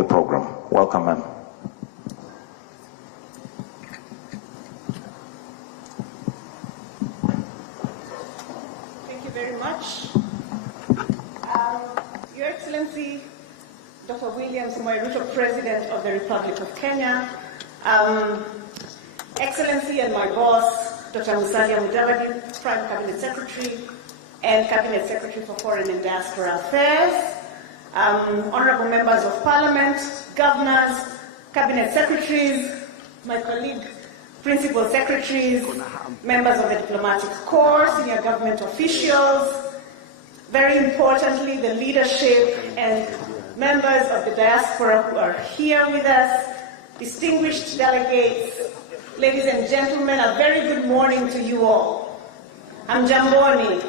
the program. Welcome, ma'am. Thank you very much. Your Excellency, Dr. Williams Moiruto, President of the Republic of Kenya, Excellency and my boss, Dr. Musalia Mudavadi, Prime Cabinet Secretary and Cabinet Secretary for Foreign and Diaspora Affairs, honorable members of Parliament, governors, Cabinet Secretaries, my colleague, Principal Secretaries, members of the Diplomatic Corps, senior government officials, very importantly, the leadership and members of the diaspora who are here with us, distinguished delegates, ladies and gentlemen, a very good morning to you all. I'm Jamboni.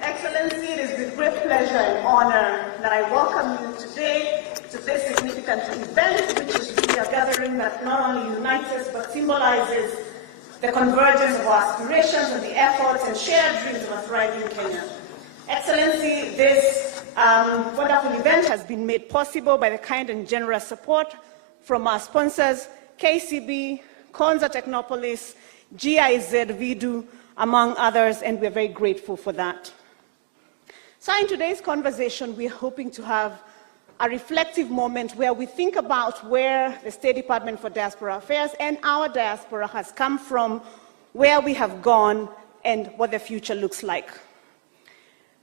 Excellency, it is with great pleasure and honor that I welcome you today to this significant event, which is really a gathering that not only unites us, but symbolizes the convergence of our aspirations and the efforts and shared dreams of a thriving Kenya. Excellency, this wonderful event has been made possible by the kind and generous support from our sponsors, KCB, Konza Technopolis, GIZ, Vidu, among others, and we're very grateful for that. So in today's conversation, we're hoping to have a reflective moment where we think about where the State Department for Diaspora Affairs and our diaspora has come from, where we have gone, and what the future looks like.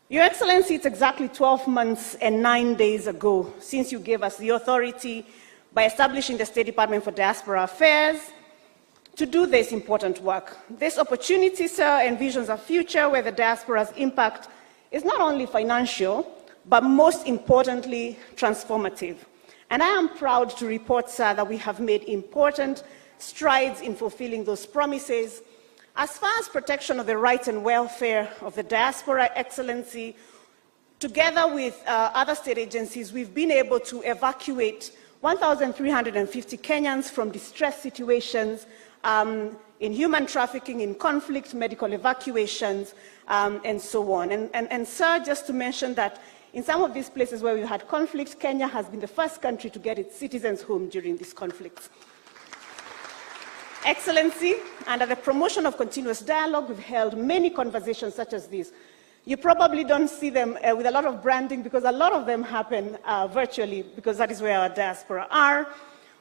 Your Excellency, it's exactly 12 months and 9 days ago since you gave us the authority by establishing the State Department for Diaspora Affairs to do this important work. This opportunity, sir, envisions a future where the diaspora's impact is not only financial, but most importantly, transformative. And I am proud to report, sir, that we have made important strides in fulfilling those promises. As far as protection of the rights and welfare of the diaspora, Excellency, together with other state agencies, we've been able to evacuate 1,350 Kenyans from distress situations, in human trafficking, in conflict, medical evacuations, and so on. And sir, just to mention that in some of these places where we've had conflict, Kenya has been the first country to get its citizens home during these conflicts. Excellency, under the promotion of continuous dialogue, we've held many conversations such as these. You probably don't see them with a lot of branding because a lot of them happen virtually because that is where our diaspora are.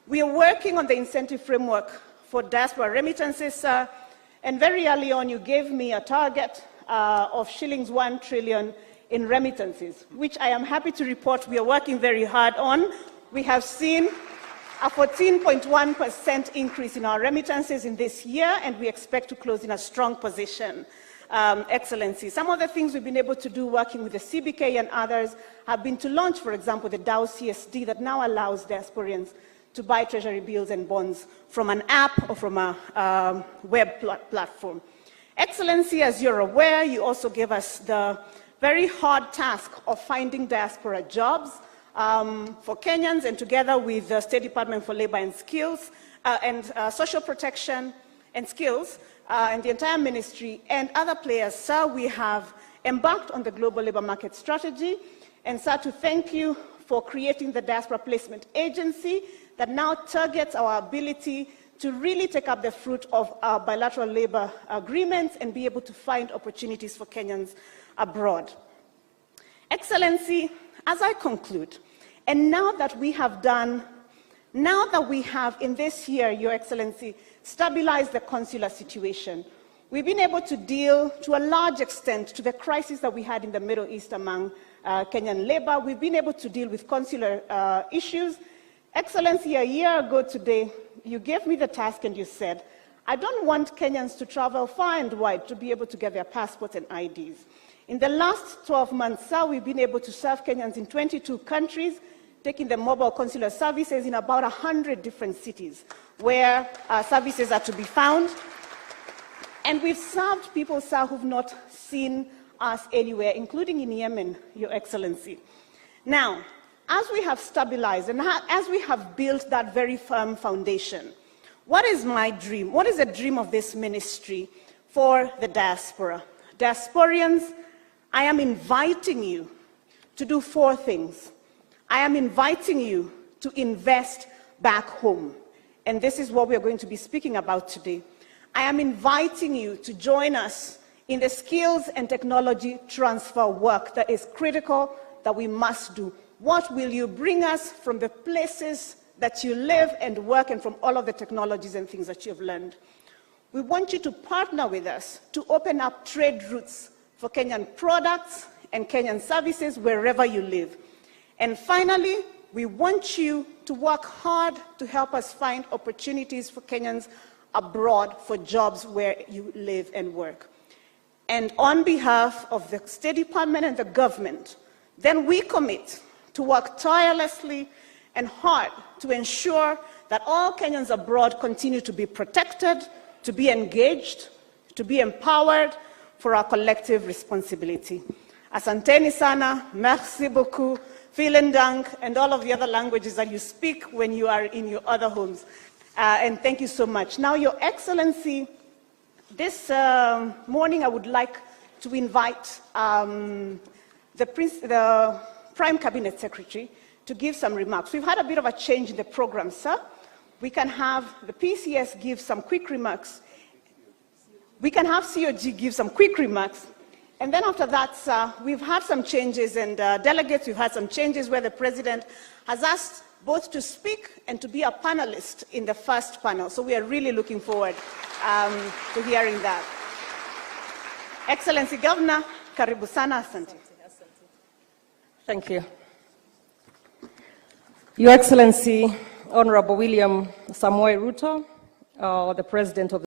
We are working on the incentive framework for diaspora remittances, and very early on you gave me a target of shillings 1 trillion in remittances, which I am happy to report we are working very hard on. We have seen a 14.1% increase in our remittances in this year, and we expect to close in a strong position. Excellency, some of the things we've been able to do working with the CBK and others have been to launch, for example, the DAO CSD that now allows diasporians to buy treasury bills and bonds from an app or from a web platform. Excellency, as you're aware, you also gave us the very hard task of finding diaspora jobs for Kenyans, and together with the State Department for Labor and Skills and Social Protection and Skills and the entire ministry and other players, sir, we have embarked on the Global Labor Market Strategy. And sir, to thank you for creating the Diaspora Placement Agency that now targets our ability to really take up the fruit of our bilateral labor agreements and be able to find opportunities for Kenyans abroad. Excellency, as I conclude, and now that we have in this year, Your Excellency, stabilized the consular situation, we've been able to deal to a large extent to the crisis that we had in the Middle East among Kenyan labor. We've been able to deal with consular issues. Excellency, a year ago today, you gave me the task and you said, I don't want Kenyans to travel far and wide to be able to get their passports and IDs. In the last 12 months, sir, we've been able to serve Kenyans in 22 countries, taking the mobile consular services in about 100 different cities where services are to be found. And we've served people, sir, who've not seen us anywhere, including in Yemen, Your Excellency. Now, as we have stabilized and as we have built that very firm foundation, what is my dream? What is the dream of this ministry for the diaspora? Diasporians, I am inviting you to do 4 things. I am inviting you to invest back home. And this is what we are going to be speaking about today. I am inviting you to join us in the skills and technology transfer work that is critical, that we must do. What will you bring us from the places that you live and work and from all of the technologies and things that you've learned? We want you to partner with us to open up trade routes for Kenyan products and Kenyan services wherever you live. And finally, we want you to work hard to help us find opportunities for Kenyans abroad for jobs where you live and work. And on behalf of the State Department and the government, then we commit to work tirelessly and hard to ensure that all Kenyans abroad continue to be protected, to be engaged, to be empowered for our collective responsibility. Asanteni sana, merci beaucoup, vielen Dank, and all of the other languages that you speak when you are in your other homes. And thank you so much. Now, Your Excellency, this morning I would like to invite the Prime Cabinet Secretary to give some remarks. We've had a bit of a change in the program, sir. We can have the PCS give some quick remarks. We can have COG give some quick remarks. And then after that, sir, we've had some changes, and delegates, we've had some changes where the President has asked both to speak and to be a panelist in the first panel. So we are really looking forward to hearing that. Excellency Governor, karibu sana, asante. Thank you. Your Excellency, Honorable William Samoei Ruto, the President of